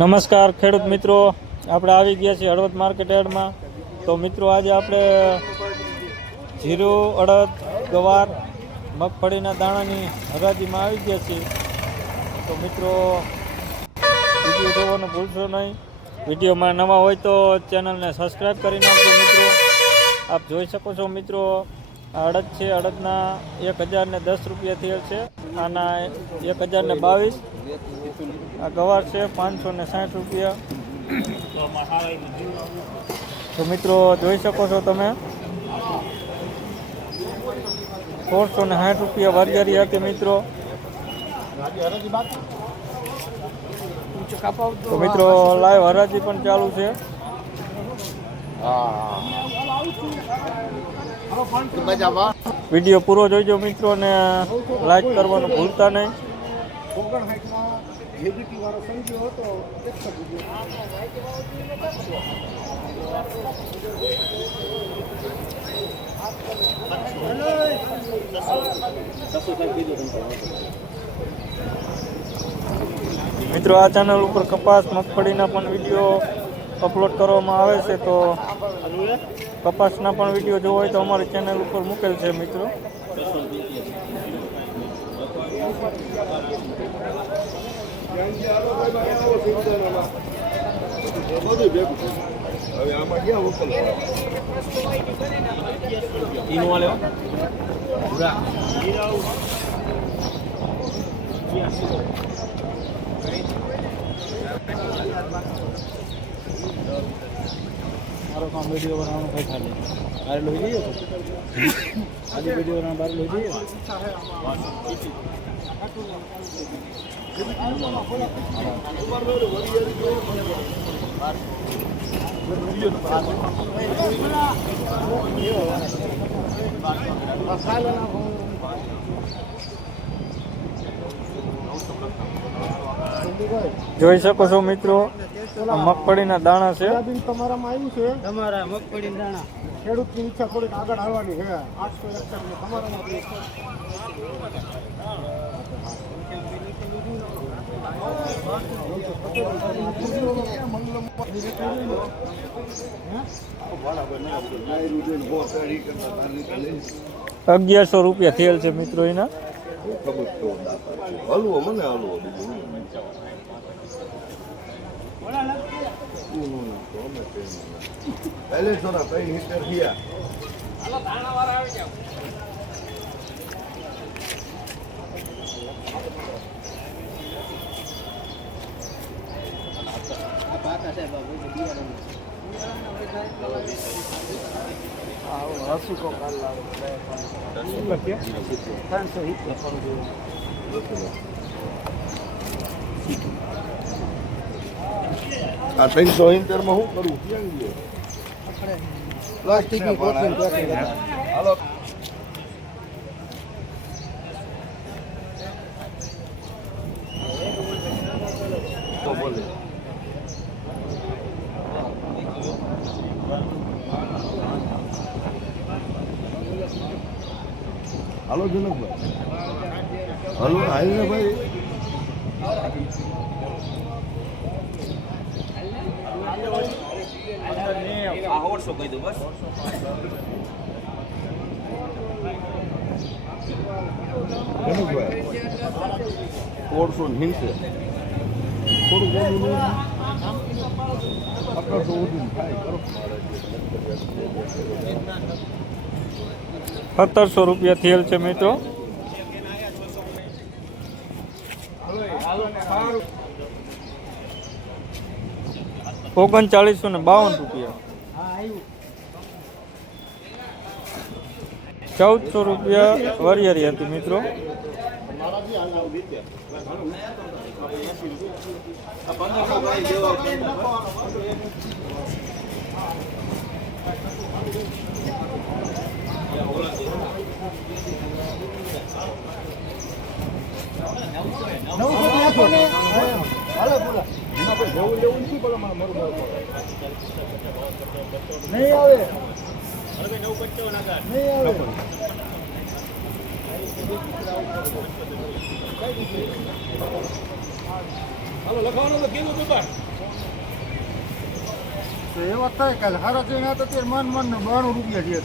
નમસ્કાર ખેડૂત મિત્રો, આપણે આવી ગયા છીએ હળવદ માર્કેટ યાર્ડમાં. તો મિત્રો આજે આપણે જીરું, અડદ, ગવાર, મગફળીના દાણાની હરાજીમાં આવી ગયા છીએ. તો મિત્રો વિડીયો જોવાનું ભૂલશો નહીં. વિડીયોમાં નવા હોય તો ચેનલને સબસ્ક્રાઈબ કરી નાખજો મિત્રો. આપ જોઈ શકો છો મિત્રો, આ અડદ છે, અડદના 1010 રૂપિયા થયેલ છે, આના 1022. આ ગવાર છે 560 રૂપિયા. તો મિત્રો જોઈ શકો છો તમે, 1660 રૂપિયા વારિયારી હતી મિત્રો. તો મિત્રો લાઈવ હરાજી પણ ચાલુ છે. વિડીયો પૂરો જોઈજો મિત્રો, ને લાઈક કરવાનું ભૂલતા નહીં. મિત્રો આ ચેનલ ઉપર કપાસ, મગફળીના પણ વિડીયો અપલોડ કરવામાં આવે છે. તો કપાસના પણ વિડીયો જોવો હોય તો અમારી ચેનલ ઉપર મૂકેલ છે મિત્રો. મારો કામ વિડીયો બનાવવાનું કઈ ખાલી બહાર લઈ જઈએ. આજે વિડીયો બનાવવા બહાર લઈ જઈએ. જોઈ શકો છો મિત્રો, મગફળીના દાણા છે. તમારામાં આવ્યું છે, તમારા મગફળીના દાણા ખેડૂતની ઈચ્છા થોડીક આગળ આવવાની છે. 861 તમારામાં ₹1100 રૂપિયા થયેલ છે મિત્રો એના. હલવો મને હલવો પહેલે થોડા 3 મીટર થયા. આ 370 માં શું કરવું? પ્લાસ્ટિકની કોથળી હાલો. તો બોલે હાલો જનકભાઈ, હાલો આવીને ભાઈ. કહી દો બસ. જનકભાઈ 480 થોડું બોલું 1700 રૂપિયા થયેલ છે મિત્રો. ₹3952 રૂપિયા. 1400 રૂપિયા વરિયારી હતી મિત્રો. નહીં આવે. તો એ વાત થાય કાલે હારા જઈને આ તો અત્યારે મન 92 રૂપિયા છે.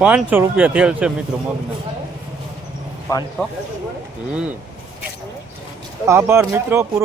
500 રૂપિયા થયેલ છે મિત્રો મગના. 500. આભાર મિત્રો. પૂરો